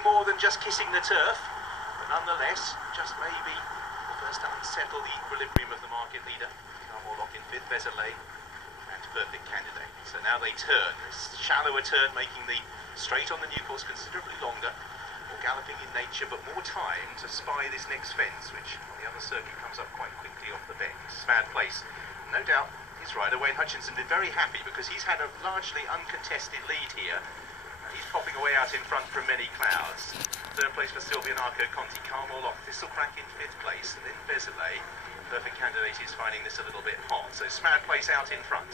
doing more than just kissing the turf, but nonetheless, just maybe the first to unsettle the equilibrium of the market leader. Carmorlock in fifth, Vezelay, and Perfect Candidate. So now they turn, this shallower turn, making the straight on the new course considerably longer, more galloping in nature, but more time to spy this next fence, which on the other circuit comes up quite quickly off the bend. Mad Place, no doubt. His rider, Wayne Hutchinson, been very happy because he's had a largely uncontested lead here. He's popping away out in front from Many Clouds. Third place for Silvianaco Conti, Carmorlock, Thistlecrack in fifth place, and then Vezelay. Perfect Candidate is finding this a little bit hot. So Mad Place out in front.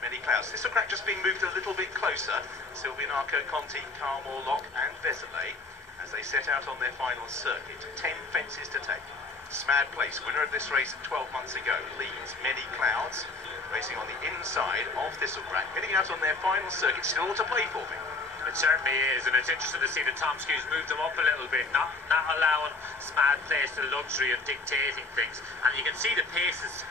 Many Clouds. Thistlecrack just being moved a little bit closer. Silvianaco Conti, Carmorlock, and Vezelay as they set out on their final circuit. 10 fences to take. Mad Place, winner of this race 12 months ago, leads Many Clouds, racing on the inside of Thistlecrack, heading out on their final circuit. Still to play for me. It certainly is, and it's interesting to see the Tomskews move them up a little bit, not allowing Mad Place the luxury of dictating things. And you can see the pace is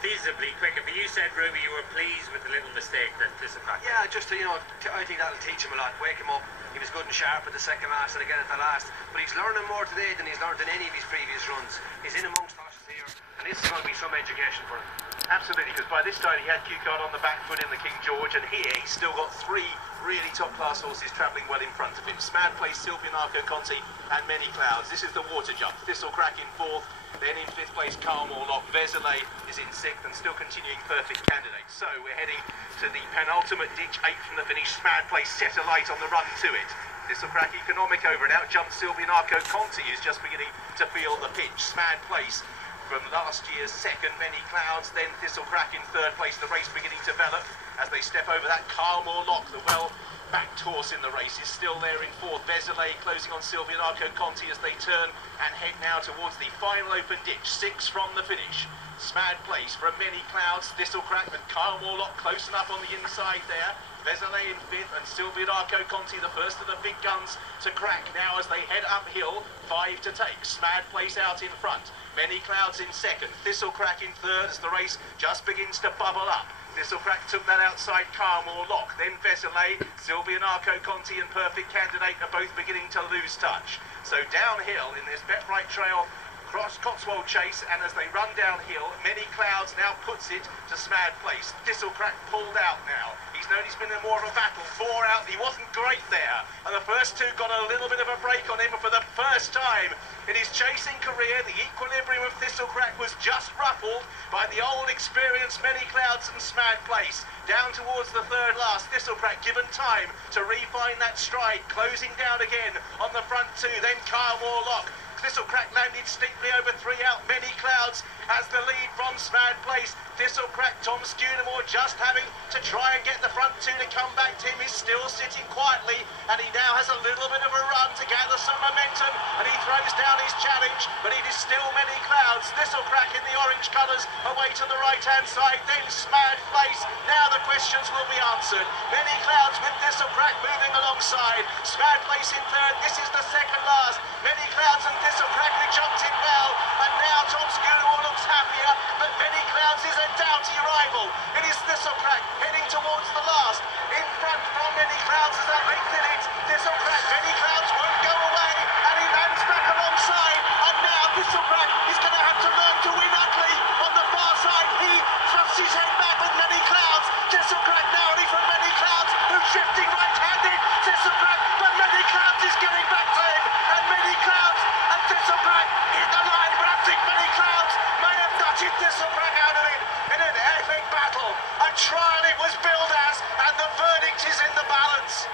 visibly quicker. But you said, Ruby, you were pleased with the little mistake that Thistlecrack. Yeah, just to, I think that'll teach him a lot. Wake him up. He was good and sharp at the second last and again at the last. But he's learning more today than he's learned in any of his previous runs. He's in amongst horses here, and this is going to be some education for him. Absolutely, because by this time he had Q-Card on the back foot in the King George, and here he's still got three really top-class horses travelling well in front of him. Mad Place, Silvianaco Conti, and Many Clouds. This is the water jump. Thistlecrack in fourth, then in fifth place Carmorlock. Vezelay is in sixth and still continuing Perfect Candidate. So we're heading to the penultimate ditch, 8 from the finish. Mad Place set alight on the run to it. Thistlecrack economic over and out jumps Silvianaco Conti, who's just beginning to feel the pinch. Mad Place from last year's second, Many Clouds, then Thistlecrack in third place. The race beginning to develop as they step over that. Carmorlock, the well-backed horse in the race, is still there in fourth. Vezelay closing on Silvianaco Conti as they turn and head now towards the final open ditch, 6 from the finish. Mad Place from Many Clouds, Thistlecrack and Carmorlock close enough on the inside there. Vezelay in fifth and Silvianaco Conti, the first of the big guns to crack now as they head uphill. 5 to take. Mad Place out in front. Many Clouds in second. Thistlecrack in third as the race just begins to bubble up. Thistlecrack took that outside Carmorlock. Then Vezelay, Silvianaco Conti and Perfect Candidate are both beginning to lose touch. So downhill in this Bet-Right Trail cross Cotswold Chase, and as they run downhill, Many Clouds now puts it to Mad Place. Thistlecrack pulled out now. He's known he's been in more of a battle. 4 out, he wasn't great there. And the first 2 got a little bit of a break on him, but for the first time in his chasing career, the equilibrium of Thistlecrack was just ruffled by the old experienced Many Clouds and Mad Place. Down towards the third last, Thistlecrack given time to refine that stride, closing down again on the front 2, then Carmorlock. Thistlecrack landed steeply over 3 out. Many Clouds has the lead from Mad Place. Thistlecrack, Tom Scunemore just having to try and get the front 2 to come back to him. He's still sitting quietly, and he now has a little bit of a run to gather some momentum, and he throws down his challenge, but it is still Many Clouds. Thistlecrack in the orange colours away to the right-hand side, then Mad Place. Now the questions will be answered. Many Clouds with Thistlecrack moving alongside. Mad Place in third. This is the second last. Many Clouds and Thistlecrack, who jumped in well, and now Tom Scunemore looks happier, but Many Clouds is a doughty rival. It is Thistlecrack heading towards the last. In front from Many Clouds as that length in it. Thistlecrack, Many Clouds won't go away, and he lands back alongside, and now Thistlecrack is going to have to learn to win ugly on the far side. He thrusts his head back with Many Clouds. Thistlecrack narrowly from Many Clouds, who's shifting right-handed. Thistlecrack, but Many Clouds is getting back to him, and Many Clouds and Thistlecrack hit the line, but I think Many Clouds may have nutted Thistlecrack out of it in an epic battle. A trial it was billed as, and the verdict is in the balance.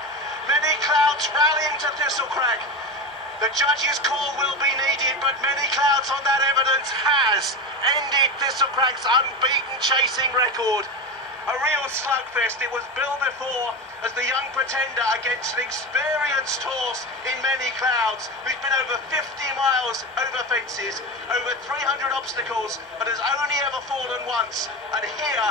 Many Clouds rallying to Thistlecrack. The judge's call will be needed, but Many Clouds on that evidence has ended Thistlecrack's unbeaten chasing record. A real slugfest. It was billed before as the young pretender against an experienced horse in Many Clouds, who's been over 50 miles over fences, over 300 obstacles, and has only ever fallen once. And here,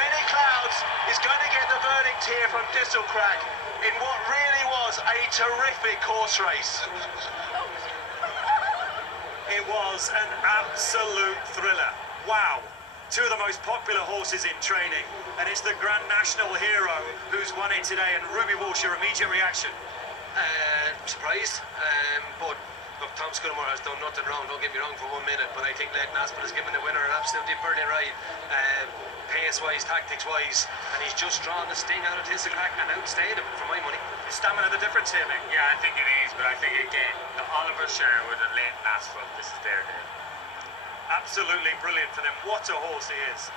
Many Clouds is going to get the verdict here from Thistlecrack in what really was a terrific horse race. It was an absolute thriller. Wow. 2 of the most popular horses in training, and it's the Grand National hero who's won it today. And Ruby Walsh, your immediate reaction? Surprised. surprised, but look, Tom Scudamore has done nothing wrong, don't get me wrong for 1 minute, but I think Leighton Aspel has given the winner an absolutely brilliant ride, pace-wise, tactics-wise, and he's just drawn the sting out of Thistlecrack and outstayed him, for my money. Is stamina the difference here, mate? Yeah, I think it is, but I think again, the Oliver Sherwood and Leighton Aspel, this is their day. Absolutely brilliant for them. What a horse he is.